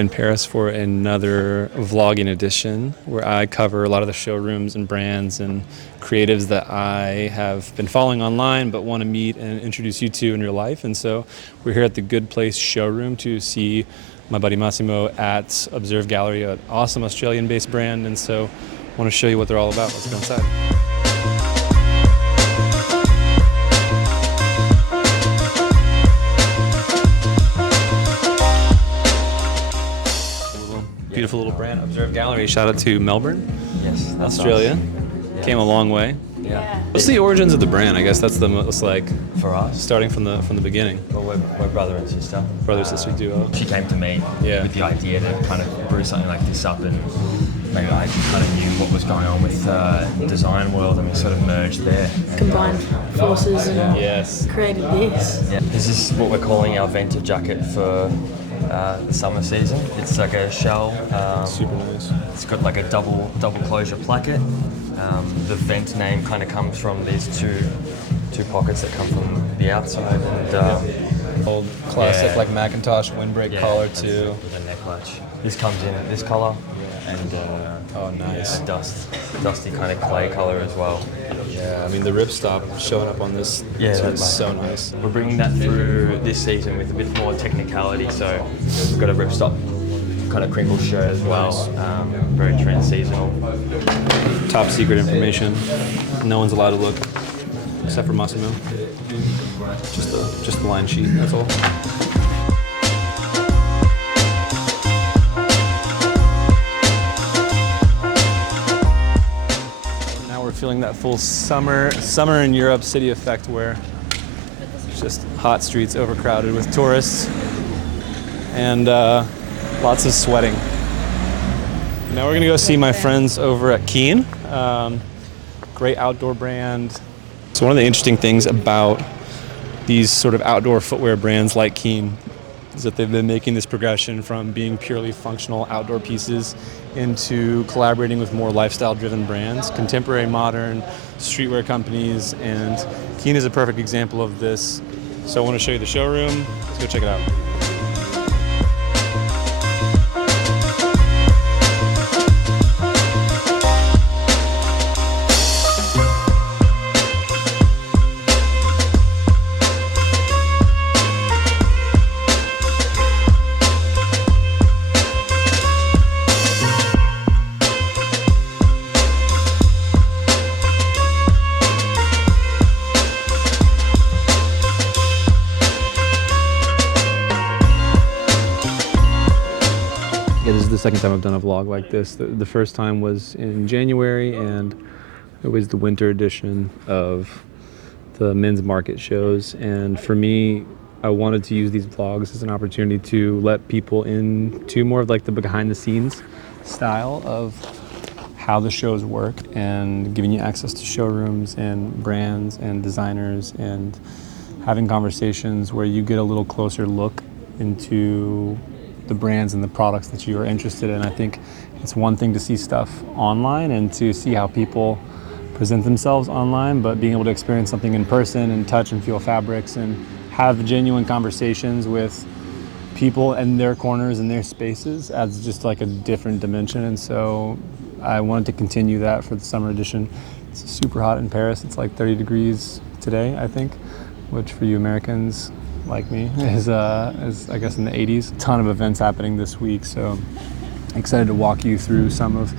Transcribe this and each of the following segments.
in Paris for another vlogging edition where I cover a lot of the showrooms and brands and creatives that I have been following online but want to meet and introduce you to in real life. And so we're here at the Good Place showroom to see my buddy Massimo at Observe Gallery, an awesome Australian-based brand. And so I want to show you what they're all about. Let's go inside. Beautiful little brand, Observe Gallery. Shout out to Melbourne, yes, Australia. Yeah. Came a long way. Yeah. What's the origins of the brand? I guess that's the most like For us, starting from the beginning. well, we're brother and sister. Brother-sister duo. She came to me Yeah. with the idea to kind of brew something like this up, and maybe I kind of knew what was going on with the design world, and we sort of merged there. Combined forces and Yes. created this. Yeah. This is what we're calling our Venter jacket for the summer season. It's like a shell. Super nice. It's got like a double closure placket. The vent name kind of comes from these two pockets that come from the outside, and Old classic Yeah. like Macintosh windbreak collar too. The neck latch. This comes in at this color, and Oh, nice. a dusty kind of clay color as well. Yeah, I mean the ripstop showing up on this. Yeah, it's that's so nice. We're bringing that through this season with a bit more technicality. So we've got a ripstop kind of crinkle shirt as well. Very trend seasonal. Top secret information. No one's allowed to look except for Massimo. Just the line sheet. That's all. Feeling that full summer in Europe city effect where it's just hot streets overcrowded with tourists and lots of sweating. Now we're gonna go see my friends over at Keen, great outdoor brand. So one of the interesting things about these sort of outdoor footwear brands like Keen is that they've been making this progression from being purely functional outdoor pieces into collaborating with more lifestyle-driven brands, contemporary, modern streetwear companies, and Keen is a perfect example of this. So I want to show you the showroom. Let's go check it out. Yeah, this is the second time I've done a vlog like this. The first time was in January, and it was the winter edition of the men's market shows. And for me, I wanted to use these vlogs as an opportunity to let people into more of like the behind the scenes style of how the shows work, and giving you access to showrooms and brands and designers, and having conversations where you get a little closer look into the brands and the products that you are interested in. I think it's one thing to see stuff online and to see how people present themselves online, but being able to experience something in person and touch and feel fabrics and have genuine conversations with people in their corners and their spaces adds just like a different dimension. And so I wanted to continue that for the summer edition. It's super hot in Paris. It's like 30 degrees today, I think, which for you Americans like me is I guess in the 80s. A ton of events happening this week, so excited to walk you through some of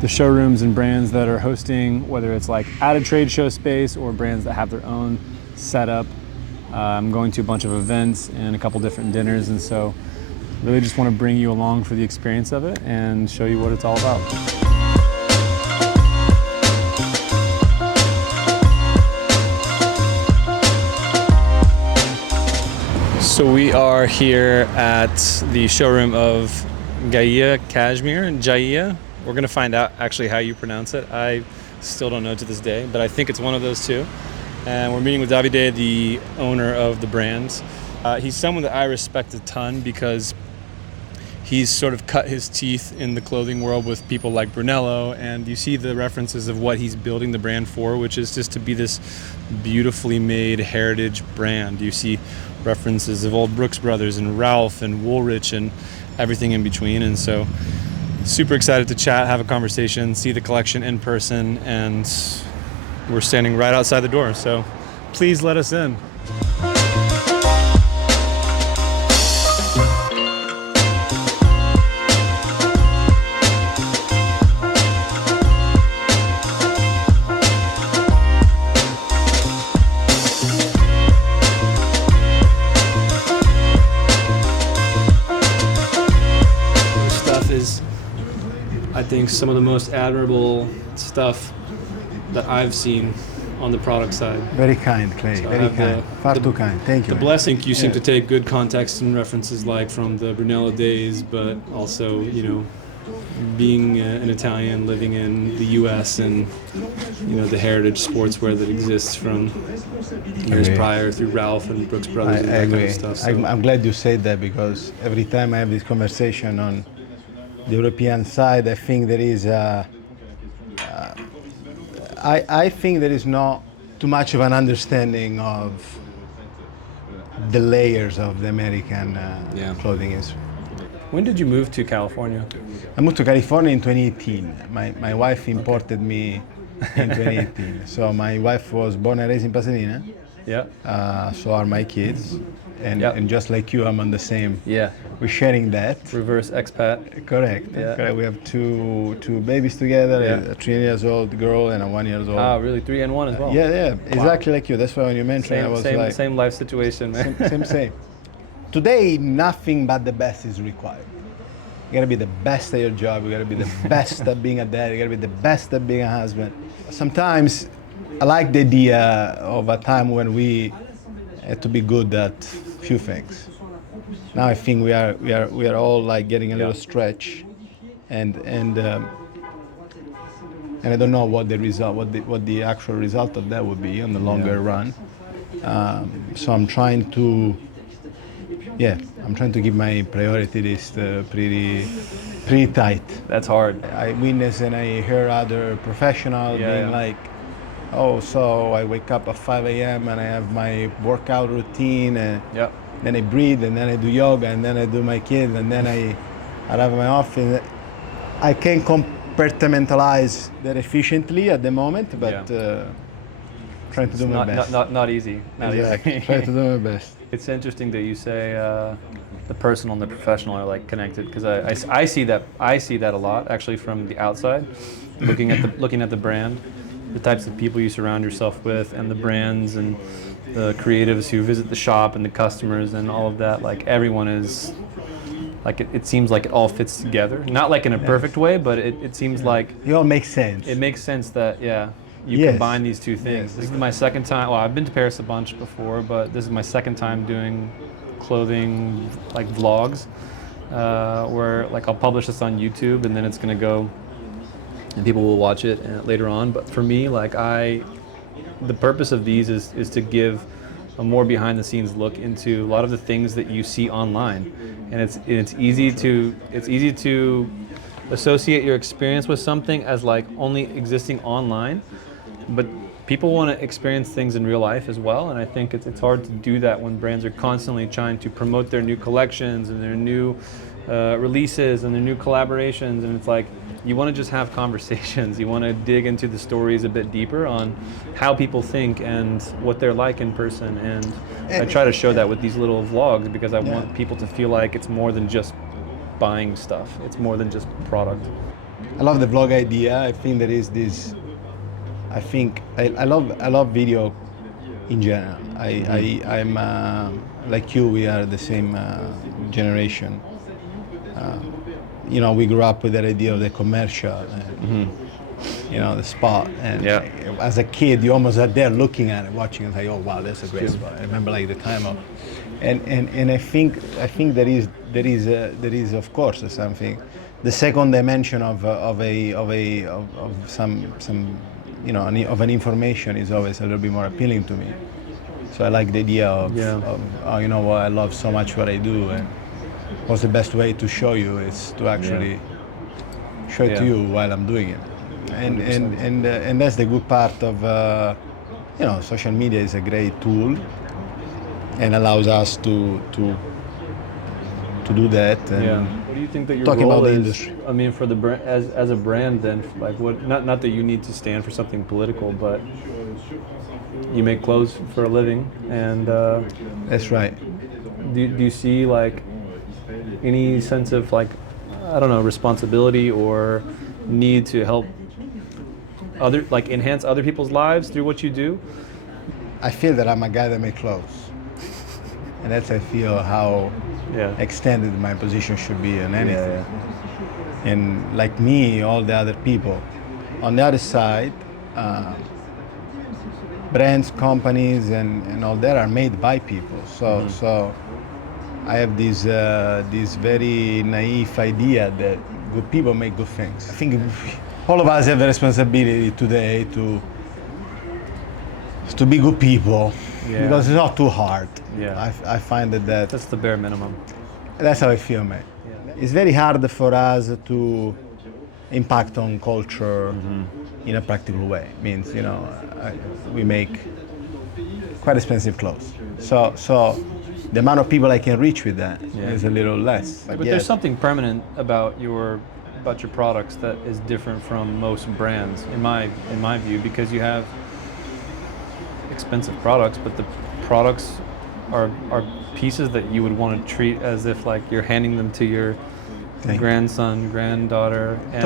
the showrooms and brands that are hosting, whether it's like at a trade show space or brands that have their own setup. I'm going to a bunch of events and a couple different dinners, and so really just want to bring you along for the experience of it and show you what it's all about. So we are here at the showroom of Ghiaia Cashmere in Ghiaia. We're going to find out actually how you pronounce it. I still don't know to this day, but I think it's one of those two. And we're meeting with Davide, the owner of the brand. He's someone that I respect a ton because he's sort of cut his teeth in the clothing world with people like Brunello, and you see the references of what he's building the brand for, which is just to be this beautifully made heritage brand. You see references of old Brooks Brothers and Ralph and Woolrich, and everything in between. And so super excited to chat, have a conversation, see the collection in person, and we're standing right outside the door. So please let us in. I think some of the most admirable stuff that I've seen on the product side. Very kind, Clay. So very kind. Far too kind. Thank you. The blessing you seem to take good context and references like from the Brunello days, but also, you know, being an Italian living in the U.S. and, you know, the heritage sportswear that exists from years prior through Ralph and Brooks Brothers and that agree. kind of stuff. So. I'm glad you said that, because every time I have this conversation on the European side, I think there is I think there is not too much of an understanding of the layers of the American clothing industry. When did you move to California? I moved to California in 2018. My wife imported me in 2018. So my wife was born and raised in Pasadena. Yeah. So are my kids. And just like you, I'm on the same. Yeah. We're sharing that. Reverse expat. Correct. Yeah. Correct. We have two babies together, a 3 years old girl and a 1 year old. Ah, really? 3 and 1 as well? Yeah, exactly like you. That's why when you mentioned I was like... Same life situation, man. Same. Today, nothing but the best is required. You gotta be the best at your job, you gotta be the best at being a dad, you gotta be the best at being a husband. Sometimes I like the idea of a time when we had to be good at few things. Now I think we are all like getting a little stretch, and I don't know what the result, what the actual result of that would be on the longer run. So I'm trying to keep my priority list pretty tight. That's hard. I witness and I hear other professionals being like, oh, so I wake up at 5 a.m. and I have my workout routine, and then I breathe, and then I do yoga, and then I do my kids, and then I arrive at my office. I can compartmentalize that efficiently at the moment, but trying to do my best. Not easy. Not easy. Trying to do my best. It's interesting that you say the personal and the professional are like connected, because I see that a lot actually from the outside, looking at the brand, the types of people you surround yourself with, and the brands and the creatives who visit the shop and the customers and all of that. Like everyone is like it seems like it all fits together. Not like in a perfect way, but it seems like it all makes sense. It makes sense that you combine these two things. This is my second time. Well, I've been to Paris a bunch before, but this is my second time doing clothing like vlogs, where like I'll publish this on YouTube and then it's gonna go, and people will watch it later on. But for me, like the purpose of these is to give a more behind-the-scenes look into a lot of the things that you see online, and it's easy to associate your experience with something as like only existing online, but people want to experience things in real life as well, and I think it's hard to do that when brands are constantly trying to promote their new collections and their new releases and their new collaborations, and it's like you want to just have conversations. You want to dig into the stories a bit deeper on how people think and what they're like in person, and I try to show that with these little vlogs because I want people to feel like it's more than just buying stuff. It's more than just product. I love the vlog idea. I think there is this. I love video in general. I'm like you. We are the same generation. We grew up with that idea of the commercial, the spot. And as a kid, you almost are there looking at it, watching it, like, oh wow, that's a great spot. I remember like the time of, and I think there is of course something. The second dimension of an information is always a little bit more appealing to me. So I like the idea of you know what, I love so much what I do, and what's the best way to show you is to actually show it to you while I'm doing it. And that's the good part of social media is a great tool and allows us to to do that. And Yeah. What do you think that your talking role about the is? industry. I mean, for the brand, as a brand, then, like, what? Not that you need to stand for something political, but you make clothes for a living, and That's right. do you see like any sense of like, I don't know, responsibility or need to help enhance other people's lives through what you do? I feel that I'm a guy that makes clothes, and that's I feel how Yeah. extended my position should be on anything. Yeah. And like me, all the other people. On the other side, brands, companies, and all that are made by people. So I have this very naive idea that good people make good things. I think all of us have the responsibility today to be good people, Yeah. because it's not too hard. Yeah. I find that That's the bare minimum. that's how I feel, man. It's very hard for us to impact on culture in a practical way. Means, we make quite expensive clothes. So the amount of people I can reach with that is a little less. But there's something permanent about your products that is different from most brands, in my view, because you have expensive products, but the products are pieces that you would want to treat as if like you're handing them to your grandson, granddaughter. And,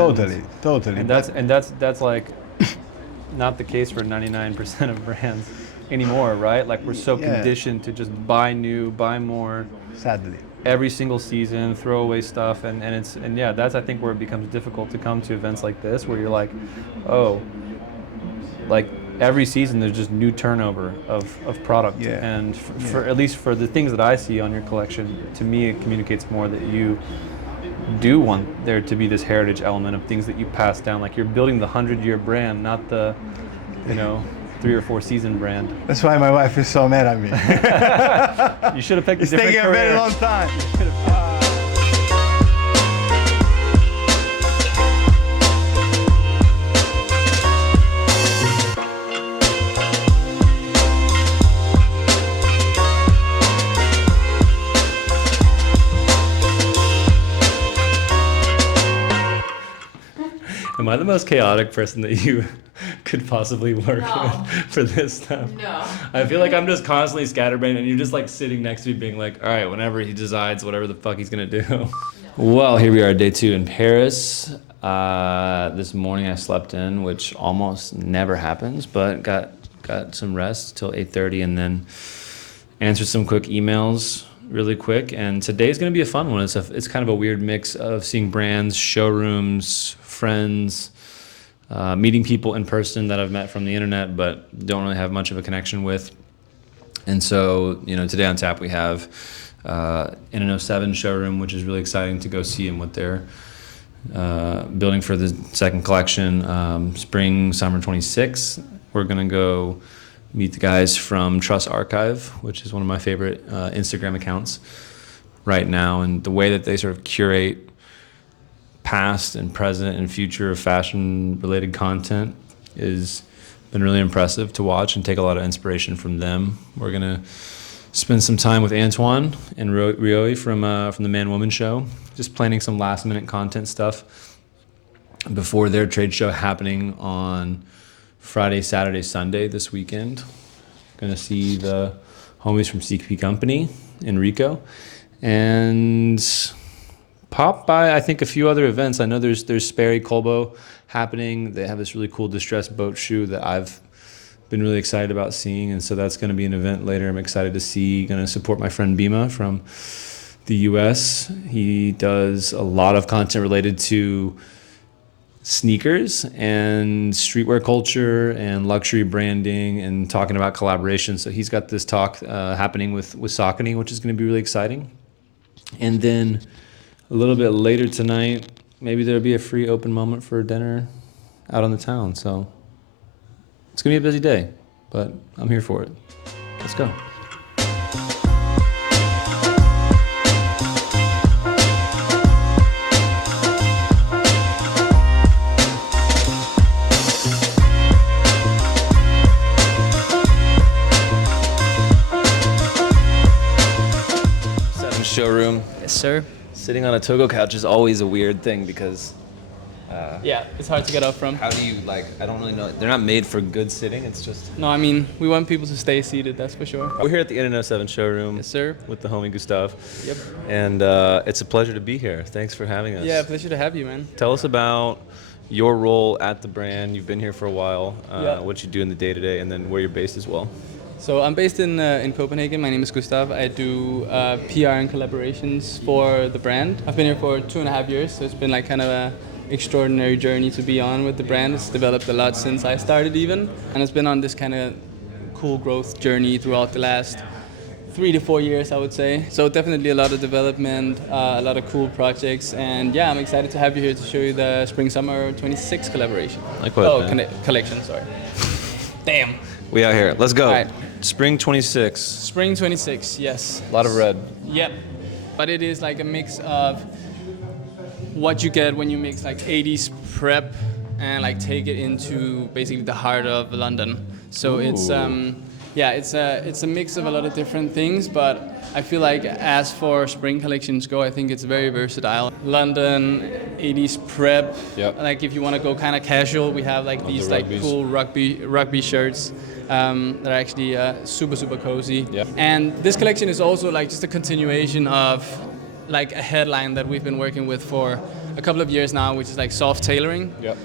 Totally. And that's like not the case for 99% of brands anymore, right? Like we're so conditioned to just buy new, buy more. Sadly. Every single season, throw away stuff, and that's I think where it becomes difficult to come to events like this, where you're like, oh, like every season there's just new turnover of product, and for at least for the things that I see on your collection, to me it communicates more that you do want there to be this heritage element of things that you pass down, like you're building the 100-year brand, not the 3 or 4 season brand. That's why my wife is so mad at me. You should have picked It's a different taking a very long time. Am I the most chaotic person that you could possibly work with for this stuff? No. I feel like I'm just constantly scatterbrained, and you're just like sitting next to me being like, all right, whenever he decides whatever the fuck he's gonna do. Well, here we are, day 2 in Paris. This morning I slept in, which almost never happens, but got some rest till 8:30, and then answered some quick emails really quick. And today's gonna be a fun one. It's kind of a weird mix of seeing brands, showrooms, friends, meeting people in person that I've met from the internet but don't really have much of a connection with. And so, today on tap we have in an 07 showroom, which is really exciting to go see, and what they're building for the second collection, spring, summer 26. We're gonna go meet the guys from Trust Archive, which is one of my favorite Instagram accounts right now, and the way that they sort of curate past and present and future of fashion related content has been really impressive to watch, and take a lot of inspiration from them. We're gonna spend some time with Antoine and Rioi from the Man Woman show, just planning some last minute content stuff before their trade show happening on Friday, Saturday, Sunday this weekend. Gonna see the homies from CP Company, Enrico, and pop by, I think, a few other events. I know there's Sperry Colbo happening. They have this really cool distressed boat shoe that I've been really excited about seeing, and so that's going to be an event later I'm excited to see. Going to support my friend Bima from the US. He does a lot of content related to sneakers and streetwear culture and luxury branding, and talking about collaboration. So he's got this talk happening with Saucony, which is going to be really exciting. And then a little bit later tonight, maybe there'll be a free open moment for dinner out on the town. So it's gonna be a busy day, but I'm here for it. Let's go. Showroom. Yes, sir. Sitting on a Togo couch is always a weird thing because Yeah, it's hard to get up from. how do you like? I don't really know. They're not made for good sitting. It's just. No, I mean, we want people to stay seated, that's for sure. We're here at the N07 showroom. Yes, sir. With the homie Gustav. Yep. And it's a pleasure to be here. Thanks for having us. Yeah, pleasure to have you, man. Tell us about your role at the brand. You've been here for a while. Yeah. What you do in the day to day, and then where you're based as well. So I'm based in Copenhagen. My name is Gustav. I do PR and collaborations for the brand. I've been here for 2.5 years, so it's been like kind of a extraordinary journey to be on with the brand. It's developed a lot since I started even, and it's been on this kind of cool growth journey throughout the last 3 to 4 years, I would say. So definitely a lot of development, a lot of cool projects, and yeah, I'm excited to have you here to show you the Spring Summer 26 collaboration. Likewise, man. Collection, sorry. Damn. We out here. Let's go. All right. Spring 26. Spring 26, yes. A lot of red. Yep. But it is like a mix of what you get when you mix like 80s prep and like take it into basically the heart of London. So it's it's a mix of a lot of different things, but I feel like as for spring collections go, I think it's very versatile. London, 80s prep. Yep. Like if you want to go kind of casual, we have like these like cool rugby shirts. That are actually super cozy. Yep. And this collection is also like just a continuation of like a headline that we've been working with for a couple of years now, which is like soft tailoring. Yep.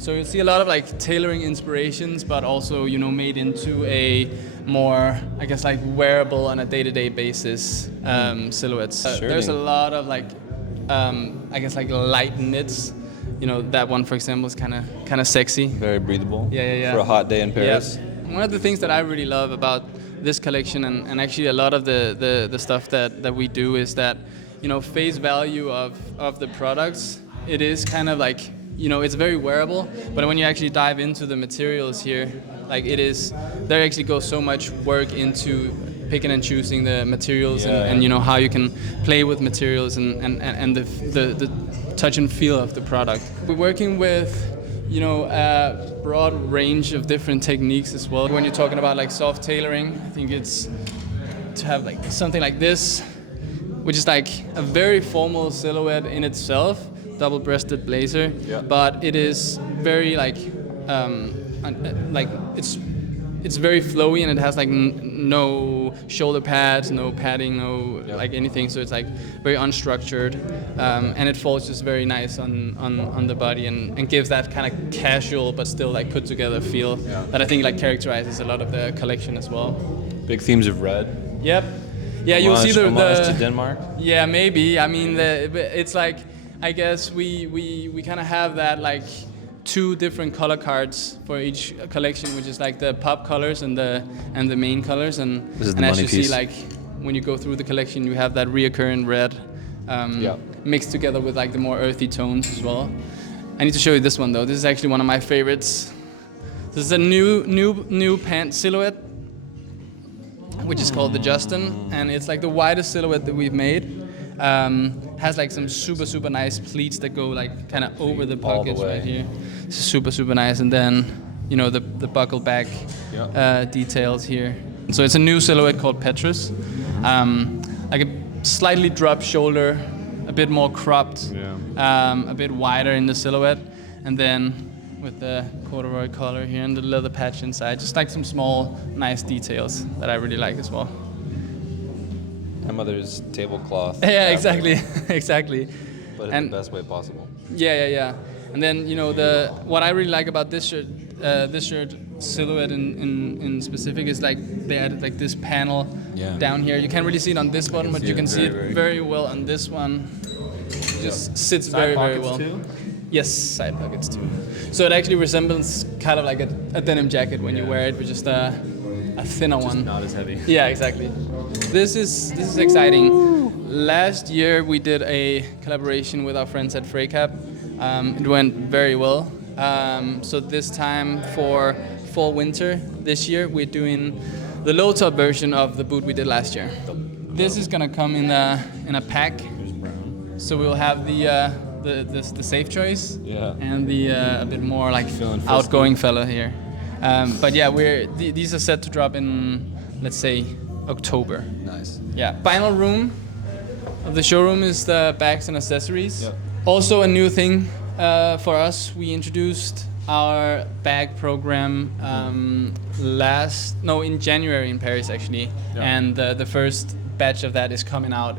So you'll see a lot of like tailoring inspirations, but also, you know, made into a more, I guess, like wearable on a day-to-day basis silhouettes. There's a lot of like, I guess, like light knits. You know, that one, for example, is kind of sexy. Very breathable. Yeah. For a hot day in Paris. Yep. One of the things that I really love about this collection and actually a lot of the stuff that we do is that, you know, face value of the products, it is kind of like, you know, it's very wearable, but when you actually dive into the materials here, like there actually goes so much work into picking and choosing the materials and you know, how you can play with materials and the touch and feel of the product. We're working with, you know, a broad range of different techniques as well. When you're talking about like soft tailoring, I think it's to have like something like this, which is like a very formal silhouette in itself, double-breasted blazer, but it is very like it's very flowy, and it has like no shoulder pads, no padding, no like anything. So it's like very unstructured, and it falls just very nice on the body and gives that kind of casual but still like put together feel that I think like characterizes a lot of the collection as well. Big themes of red. Yep. Yeah, you'll see homage to Denmark. Yeah, maybe. I mean, it's like, I guess we kind of have that like 2 different color cards for each collection, which is like the pop colors and the main colors, and as you see, like when you go through the collection, you have that reoccurring red mixed together with like the more earthy tones as well. I need to show you this one though. This is actually one of my favorites. This is a new pant silhouette, which is called the Justin, and it's like the widest silhouette that we've made. Has like some super nice pleats that go like kind of over the pockets right here. It's super nice, and then, you know, the buckle back details here. So it's a new silhouette called Petrus, like a slightly dropped shoulder, a bit more cropped, a bit wider in the silhouette, and then with the corduroy collar here and the leather patch inside, just like some small nice details that I really like as well. My mother's tablecloth. Yeah, exactly. But in the best way possible. Yeah. And then, you know, what I really like about this shirt silhouette in specific is like they added like this panel down here. You can't really see it on this button, but you can see it very well on this one. It just sits very well. Too? Yes, side pockets too. So it actually resembles kind of like a denim jacket when you wear it, with just a thinner one. Not as heavy. Yeah, exactly. This is exciting. Last year we did a collaboration with our friends at Freycap. It went very well. So this time for fall winter this year, we're doing the low top version of the boot we did last year. This is gonna come in a pack. So we'll have the safe choice and the a bit more like outgoing fella here. But yeah, these are set to drop in, let's say, October. Nice. Yeah. Final room. of the showroom is the bags and accessories. Yep. Also a new thing for us, we introduced our bag program in January in Paris actually, and the first batch of that is coming out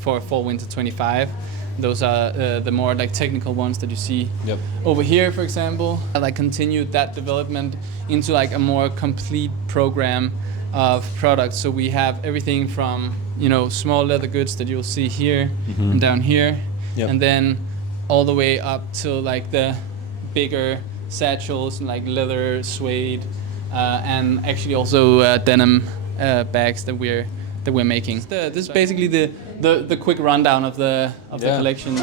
for fall winter 25. Those are the more like technical ones that you see over here, for example. I like continued that development into like a more complete program of products. So we have everything from small leather goods that you'll see here and down here, and then all the way up to like the bigger satchels and like leather, suede, and actually also denim bags that we're making. This is basically the quick rundown of the collection.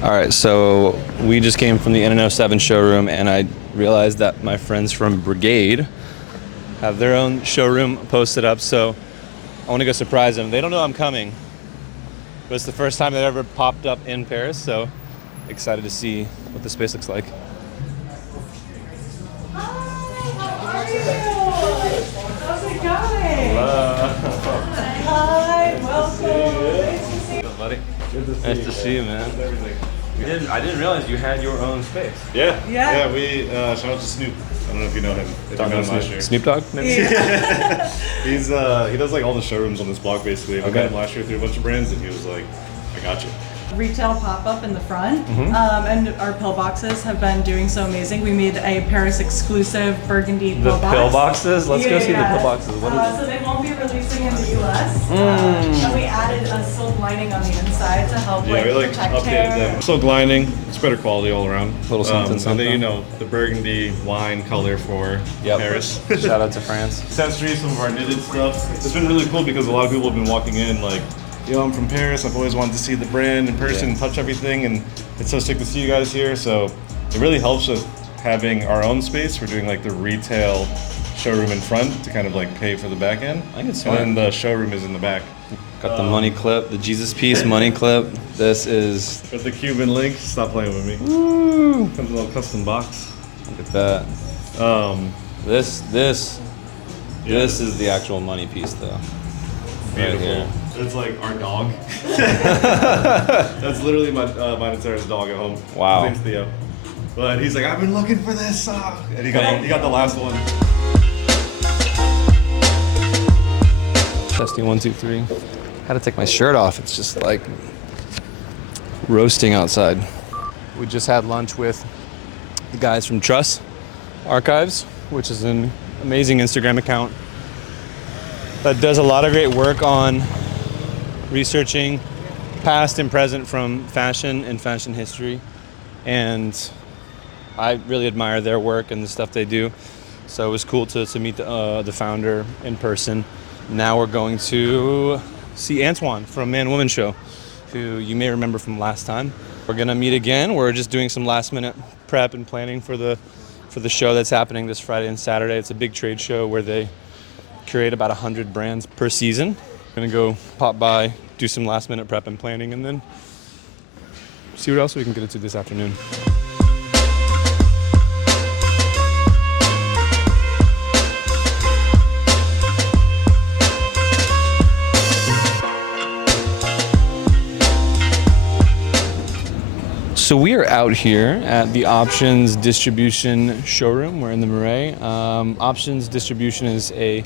All right, so we just came from the NN07 showroom, and I realized that my friends from Brigade have their own showroom posted up, so I want to go surprise them. They don't know I'm coming, but it's the first time they've ever popped up in Paris, so excited to see what the space looks like. How's it going? Hi, welcome. Nice to see you. Buddy. Nice to see you, man. I didn't realize you had your own space. Yeah. We shout out to Snoop. I don't know if you know him. If you met him last year. Snoop Dogg? Maybe? Yeah. He does like all the showrooms on this block basically. I met him last year through a bunch of brands, and he was like, "I got you." Retail pop-up in the front, and our pillboxes have been doing so amazing. We made a Paris exclusive burgundy The pillbox. pillboxes? Let's go see the pillboxes. What is So they won't be releasing in the US. And we added a silk lining on the inside to help Yeah, we like protect updated hair. them. Silk lining, it's better quality all around. Little something, And then something. the burgundy wine color for Paris. Shout out to France. Accessories, some of our knitted stuff. It's been really cool because a lot of people have been walking in like, I'm from Paris. I've always wanted to see the brand in person, touch everything, and it's so sick to see you guys here. So it really helps with having our own space. We're doing like the retail showroom in front to kind of like pay for the back end. I think it's and smart. then the showroom is in the back. Got the money clip, the Jesus piece money clip. This is, With the Cuban link, stop playing with me. Woo! Comes in a little custom box. look at that. This is the actual money piece though. Beautiful. Right here. It's like our dog. That's literally mine and Sarah's dog at home. Wow. His name's Theo. But he's like, I've been looking for this, and he got the last one. Testing 1, 2, 3. Had to take my shirt off. It's just like roasting outside. We just had lunch with the guys from Truss Archives, which is an amazing Instagram account that does a lot of great work on researching past and present from fashion and fashion history. And I really admire their work and the stuff they do. So it was cool to meet the founder in person. Now we're going to see Antoine from Man Woman Show, who you may remember from last time. We're gonna meet again. We're just doing some last minute prep and planning for the show that's happening this Friday and Saturday. It's a big trade show where they curate about 100 brands per season. We're gonna go pop by, do some last minute prep and planning, and then see what else we can get into this afternoon. So we are out here at the Options Distribution showroom. We're in the Merrell. Options Distribution is a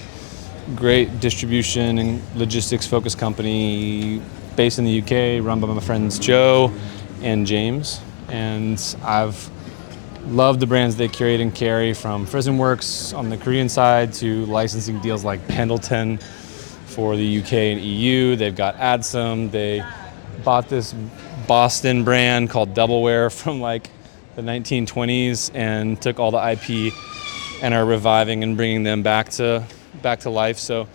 great distribution and logistics focused company based in the UK, run by my friends Joe and James. And I've loved the brands they curate and carry, from Frozen Works on the Korean side to licensing deals like Pendleton for the UK and EU. They've got Adsum. They bought this Boston brand called Doubleware from like the 1920s and took all the IP and are reviving and bringing them back to life. So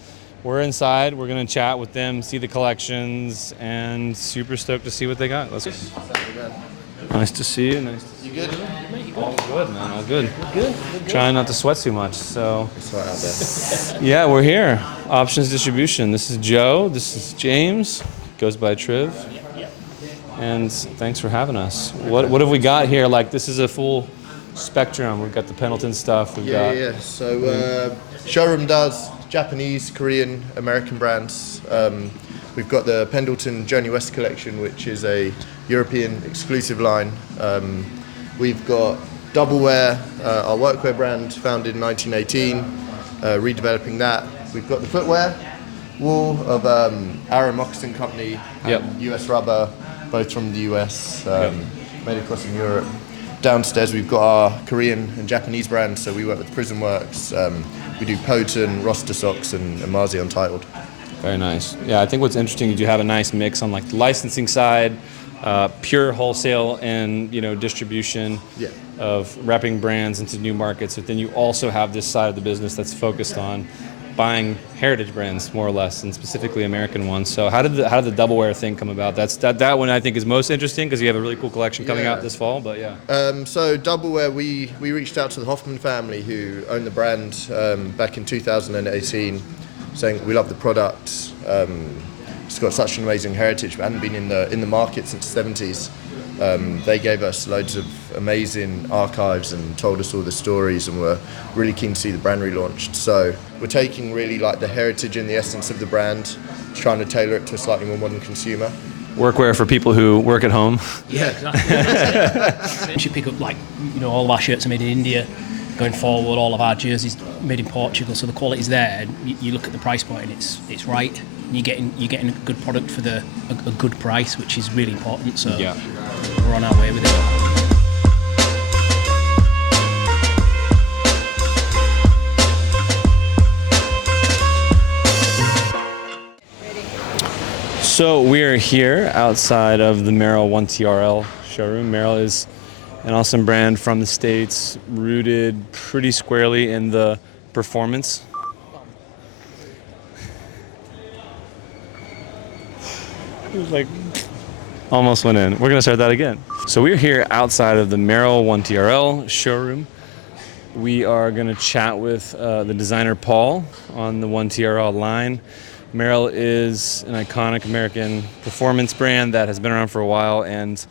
we're inside, we're gonna chat with them, see the collections, and super stoked to see what they got. Let's go. Nice to see you. Nice to see you. Good? All good, man. All good. Good. Trying not to sweat too much. So yeah, we're here. Options Distribution. This is Joe. This is James. Goes by Triv. And thanks for having us. What have we got here? Like, this is a full spectrum. We've got the Pendleton stuff. We've got Yeah. So showroom does Japanese, Korean, American brands. We've got the Pendleton Journey West collection, which is a European exclusive line. We've got Double Wear, our workwear brand, founded in 1918, redeveloping that. We've got the footwear wall of Arrow Moccasin Company and US Rubber, both from the US, made across in Europe. Downstairs we've got our Korean and Japanese brands, so we work with Prison Works. We do Poten, Roster Socks, and Amazi Untitled. Very nice. Yeah, I think what's interesting is you have a nice mix on like the licensing side, pure wholesale and distribution of repping brands into new markets. But then you also have this side of the business that's focused on buying heritage brands more or less, and specifically American ones. So how did the Double Wear thing come about? That one I think is most interesting because you have a really cool collection coming out this fall. But so Double Wear, we reached out to the Hoffman family who own the brand back in 2018, saying we love the product. It's got such an amazing heritage, but hadn't been in the market since the 70s. They gave us loads of amazing archives and told us all the stories, and were really keen to see the brand relaunched. So we're taking really like the heritage and the essence of the brand, trying to tailor it to a slightly more modern consumer. Workwear for people who work at home. Yeah, exactly. You pick up all of our shirts are made in India. Going forward, all of our jerseys made in Portugal, so the quality's there. You look at the price point, and it's right. You're getting a good product for a good price, which is really important. So we're on our way with it. So we are here outside of the Merrell 1TRL showroom. Merrell is an awesome brand from the States, rooted pretty squarely in the performance. It was like almost went in. We're gonna start that again. So we're here outside of the Merrell 1TRL showroom. We are gonna chat with the designer Paul on the 1TRL line. Merrell is an iconic American performance brand that has been around for a while, and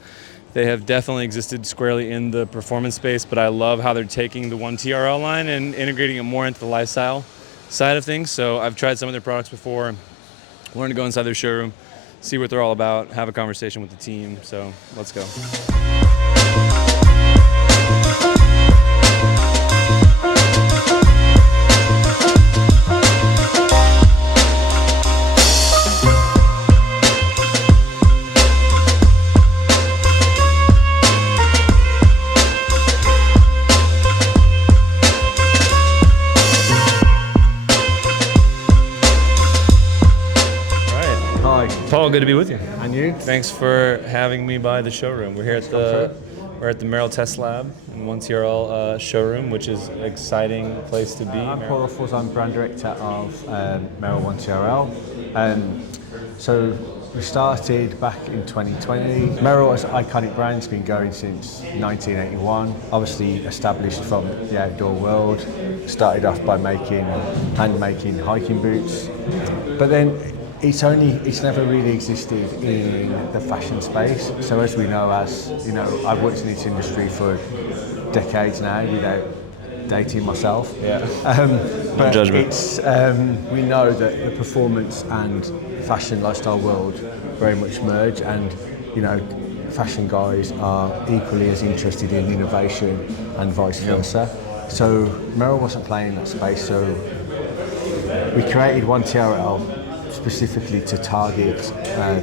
they have definitely existed squarely in the performance space, but I love how they're taking the 1TRL line and integrating it more into the lifestyle side of things. So I've tried some of their products before. Wanted to go inside their showroom, see what they're all about, have a conversation with the team. So let's go. Paul, good to be with you. And you? Thanks for having me by the showroom. We're here at the Merrell Test Lab in 1TRL showroom, which is an exciting place to be. I'm Paul Ruffles. I'm brand director of Merrell 1TRL. So we started back in 2020. Merrell as an iconic brand has been going since 1981. Obviously established from the outdoor world. Started off by hand-making hiking boots, but then it's never really existed in the fashion space. So as we know, I've worked in this industry for decades now without dating myself. But judgment. It's we know that the performance and fashion lifestyle world very much merge, and fashion guys are equally as interested in innovation and vice versa. So Merrell wasn't playing in that space, so we created 1TRL specifically to target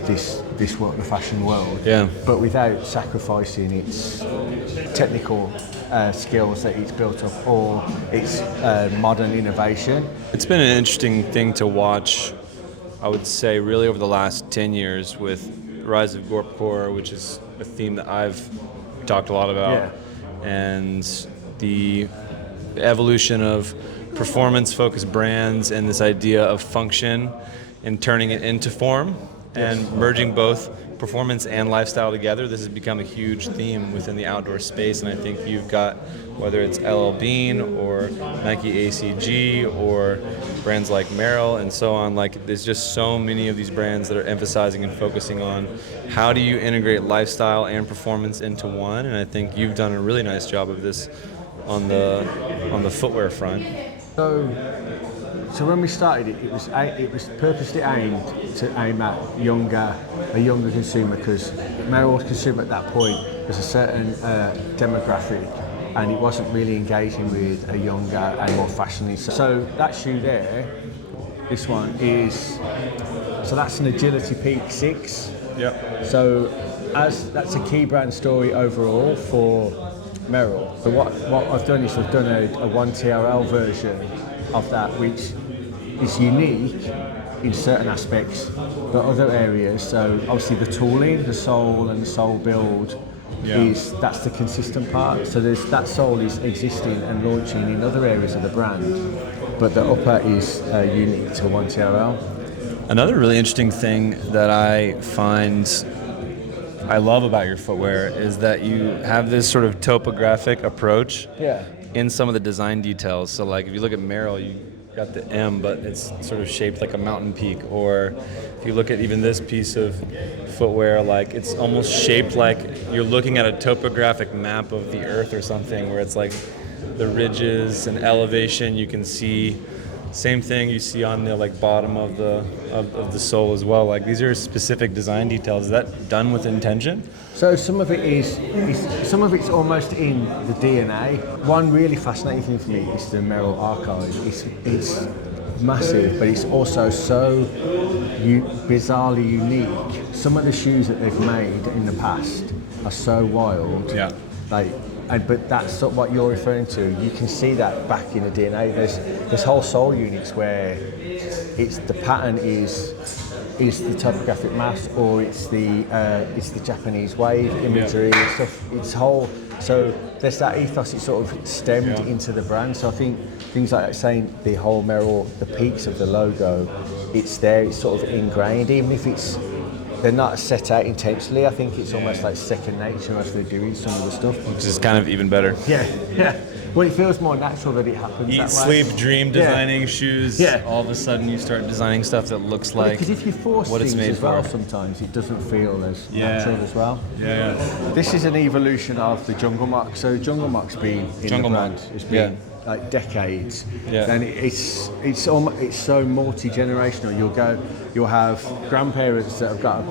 this world, the fashion world, but without sacrificing its technical skills that it's built up or its modern innovation. It's been an interesting thing to watch, I would say, really over the last 10 years with the rise of Gorpcore, which is a theme that I've talked a lot about, and the evolution of performance-focused brands and this idea of function and turning it into form, and merging both performance and lifestyle together. This has become a huge theme within the outdoor space, and I think you've got, whether it's LL Bean or Nike ACG or brands like Merrell and so on, like there's just so many of these brands that are emphasizing and focusing on how do you integrate lifestyle and performance into one, and I think you've done a really nice job of this on the footwear front. So when we started it was purposely aimed to aim at a younger consumer, because Merrell's consumer at that point was a certain demographic, and it wasn't really engaging with a younger and more fashionable. So that shoe there, this one is, so that's an Agility Peak 6. Yep. So that's a key brand story overall for Merrell. So what I've done is I've done a 1TRL version of that, which is unique in certain aspects, but other areas. So obviously the tooling, the sole and the sole build, that's the consistent part. So that sole is existing and launching in other areas of the brand, but the upper is unique to 1TRL. Another really interesting thing that I love about your footwear is that you have this sort of topographic approach in some of the design details. So like if you look at Merrell, you got the M, but it's sort of shaped like a mountain peak. Or if you look at even this piece of footwear, like it's almost shaped like you're looking at a topographic map of the earth or something, where it's like the ridges and elevation you can see. Same thing you see on the like bottom of the sole as well. Like these are specific design details. Is that done with intention? So some of some of it's almost in the DNA. One really fascinating thing for me is the Merrell archive. It's massive, but it's also so bizarrely unique. Some of the shoes that they've made in the past are so wild. Yeah. But that's what you're referring to. You can see that back in the DNA. There's whole sole units where the pattern is the topographic mass, or it's the Japanese wave imagery and stuff. It's whole. So there's that ethos. It's sort of stemmed into the brand. So I think things like that, saying the whole Merrell, the peaks of the logo, it's there. It's sort of ingrained, even if they're not set out intentionally. I think it's almost like second nature as they're doing some of the stuff. Which is kind of even better. Yeah. Well, it feels more natural that it happens Eat, that way. sleep, dream, designing shoes. All of a sudden you start designing stuff that looks like because if you force what it's things made as well, for. sometimes it doesn't feel as natural as well. Yeah. This is an evolution of the Jungle Mock. So Jungle Mock's been in the brand. It's been like decades, and it's so multi-generational. You'll have grandparents that have got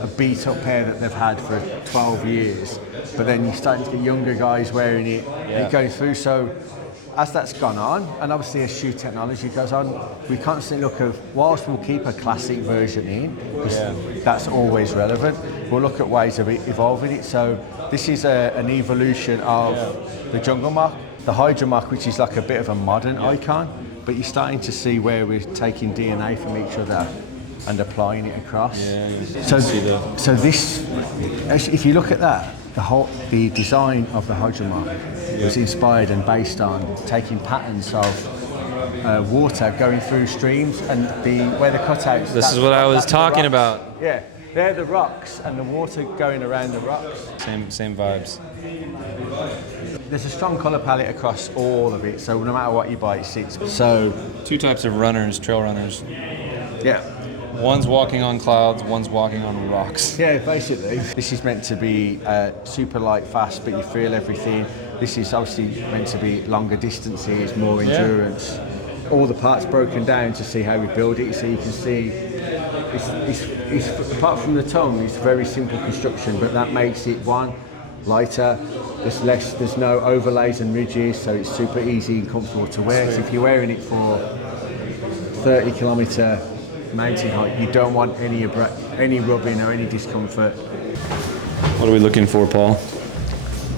a beat up pair that they've had for 12 years, but then you're starting to get younger guys wearing it, and it goes through. So as that's gone on, and obviously as shoe technology goes on, we constantly look at, whilst we'll keep a classic version in, because that's always relevant, we'll look at ways of evolving it. So this is an evolution of the Jungle Mock, the Hydra Mock, which is like a bit of a modern icon, but you're starting to see where we're taking DNA from each other and applying it across. So this, if you look at that, the design of the Hydra Mock was inspired and based on taking patterns of water going through streams, and where the cutouts. This is what I was talking about. Yeah, they're the rocks and the water going around the rocks. Same vibes. There's a strong colour palette across all of it, so no matter what you buy, it sits. So two types of runners, trail runners. Yeah. One's walking on clouds, one's walking on rocks. Yeah, basically. This is meant to be super light, fast, but you feel everything. This is obviously meant to be longer distances, more endurance. All the parts broken down to see how we build it, so you can see it's apart from the tongue, it's very simple construction, but that makes it lighter. There's no overlays and ridges, so it's super easy and comfortable to wear. So if you're wearing it for 30-kilometre mountain hike, you don't want any rubbing or any discomfort. What are we looking for, Paul?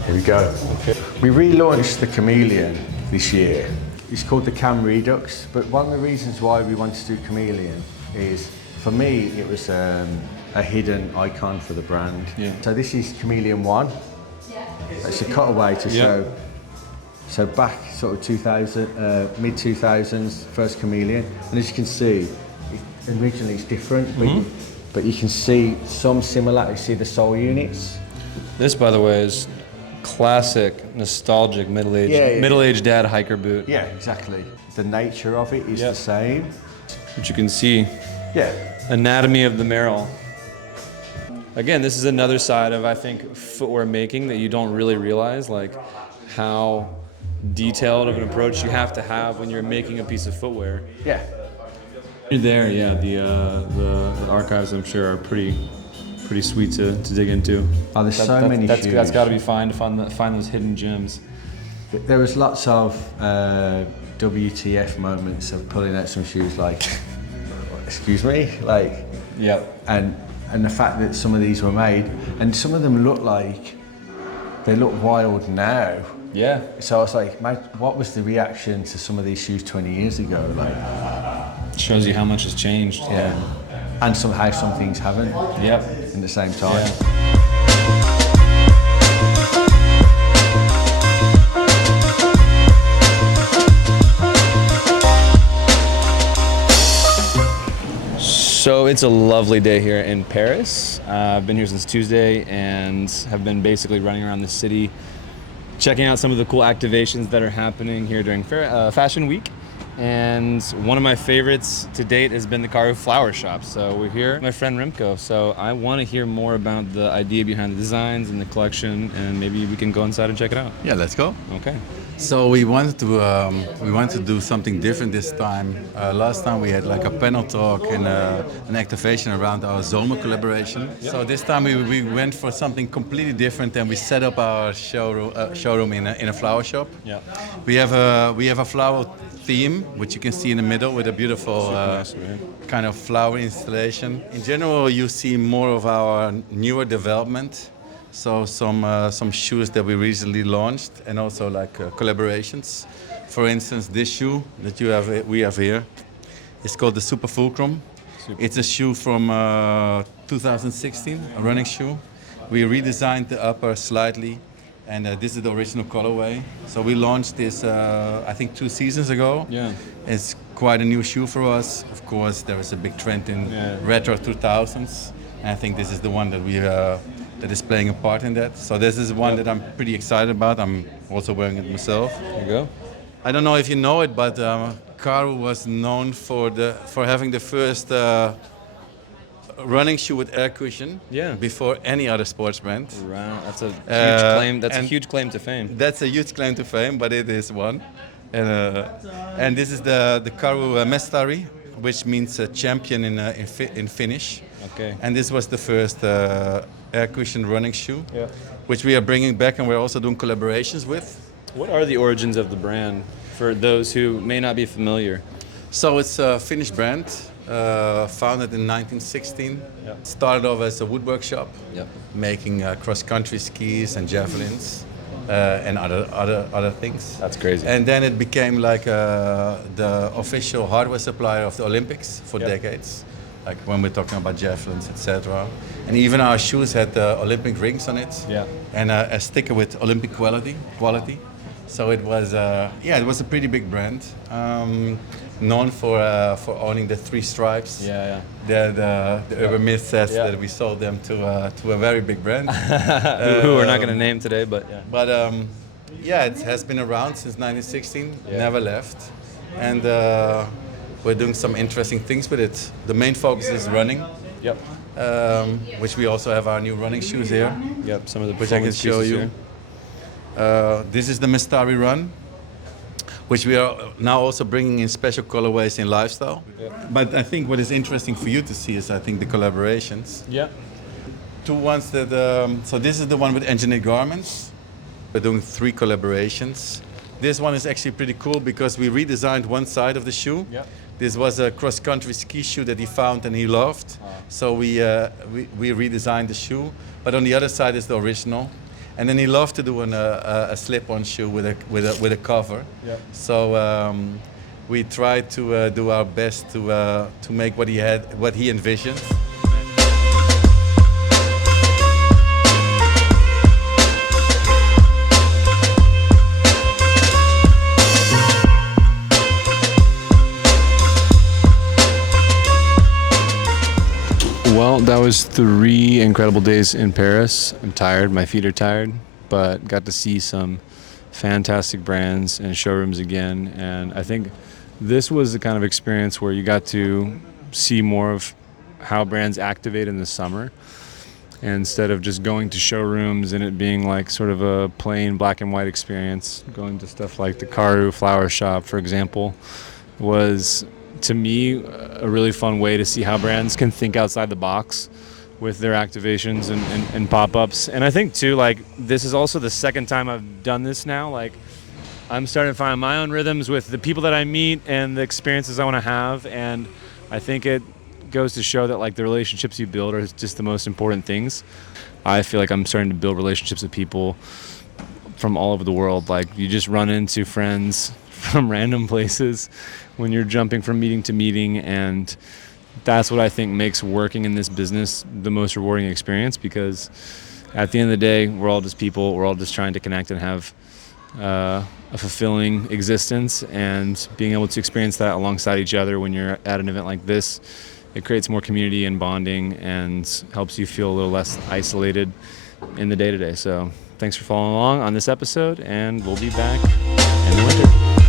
Here we go. Okay. We relaunched the Chameleon this year. It's called the Cam Redux, but one of the reasons why we wanted to do Chameleon is, for me, it was a hidden icon for the brand. So this is Chameleon 1. It's a cutaway to show. So back sort of 2000, mid-2000s, first Chameleon, and as you can see, originally it's different, but but you can see some similarities. See the sole units? This, by the way, is classic, nostalgic middle-aged dad hiker boot. Yeah, exactly. The nature of it is the same. Which you can see. Yeah. Anatomy of the Merrell. Again, this is another side of, I think, footwear making that you don't really realize, like how detailed of an approach you have to have when you're making a piece of footwear. Yeah. You're there, yeah. The archives, I'm sure, are pretty sweet to dig into. Oh, there's so many shoes. That's got to be fun to find those hidden gems. There was lots of WTF moments of pulling out some shoes like, excuse me, like, and the fact that some of these were made, and some of them look like, they look wild now. Yeah. So I was like, what was the reaction to some of these shoes 20 years ago? Like, shows you how much has changed. Yeah. And how some things haven't. Yep. In the same time. Yeah. So it's a lovely day here in Paris. I've been here since Tuesday and have been basically running around the city, checking out some of the cool activations that are happening here during Fashion Week. And one of my favorites to date has been the Karhu flower shop. So we're here with my friend Remco. So I want to hear more about the idea behind the designs and the collection, and maybe we can go inside and check it out. Yeah, let's go. Okay. So we wanted to do something different this time. Last time we had like a panel talk and an activation around our Zomer collaboration. Yep. So this time we went for something completely different, and we set up our showroom in a flower shop. Yeah. We have a flower theme, which you can see in the middle with a beautiful kind of flower installation. In general, you see more of our newer development. So some shoes that we recently launched, and also like collaborations. For instance, this shoe that we have here, it's called the Super Fulcrum. It's a shoe from 2016, a running shoe. We redesigned the upper slightly, and this is the original colorway. So we launched this, I think 2 seasons ago. Yeah. It's quite a new shoe for us. Of course, there is a big trend in retro 2000s, and I think this is the one that is playing a part in that. So this is one that I'm pretty excited about. I'm also wearing it myself. There you go. I don't know if you know it, but Karhu was known for having the first running shoe with air cushion before any other sports brand. Wow, that's a huge claim. That's a huge claim to fame. That's a huge claim to fame, but it is one. And this is the Karhu Mestari, which means champion in Finnish. Okay. And this was the first air cushion running shoe, which we are bringing back, and we're also doing collaborations with. What are the origins of the brand for those who may not be familiar? So it's a Finnish brand, founded in 1916. Started off as a woodwork shop, making cross-country skis and javelins and other things. That's crazy. And then it became like the official hardware supplier of the Olympics for decades. Like when we're talking about javelins, etc. And even our shoes had Olympic rings on it, and a sticker with Olympic quality. So it was, it was a pretty big brand, known for owning the 3 stripes. The urban myth says that we sold them to a very big brand, who we're not going to name today, but it has been around since 1916, never left, and. We're doing some interesting things with it. The main focus is running, which we also have our new running shoes here. Yep, some of the which I can show you. This is the Mestari Run, which we are now also bringing in special colorways in lifestyle. But I think what is interesting for you to see is, I think, the collaborations. 2 ones that, so this is the one with engineered garments. We're doing 3 collaborations. This one is actually pretty cool because we redesigned one side of the shoe. This was a cross-country ski shoe that he found and he loved. So we redesigned the shoe. But on the other side is the original. And then he loved to do a slip-on shoe with a cover. So we tried to do our best to make what he envisioned. Well, was 3 incredible days in Paris. I'm tired, my feet are tired, but got to see some fantastic brands and showrooms again. And I think this was the kind of experience where you got to see more of how brands activate in the summer, instead of just going to showrooms and it being like sort of a plain black and white experience. Going to stuff like the Karhu flower shop, for example, was, to me, a really fun way to see how brands can think outside the box with their activations and pop-ups. And I think too, like, this is also the second time I've done this now. Like, I'm starting to find my own rhythms with the people that I meet and the experiences I want to have. And I think it goes to show that, like, the relationships you build are just the most important things. I feel like I'm starting to build relationships with people from all over the world. Like, you just run into friends from random places when you're jumping from meeting to meeting, and that's what I think makes working in this business the most rewarding experience, because at the end of the day, we're all just people. We're all just trying to connect and have a fulfilling existence, and being able to experience that alongside each other when you're at an event like this, it creates more community and bonding and helps you feel a little less isolated in the day-to-day. So thanks for following along on this episode, and we'll be back in the winter.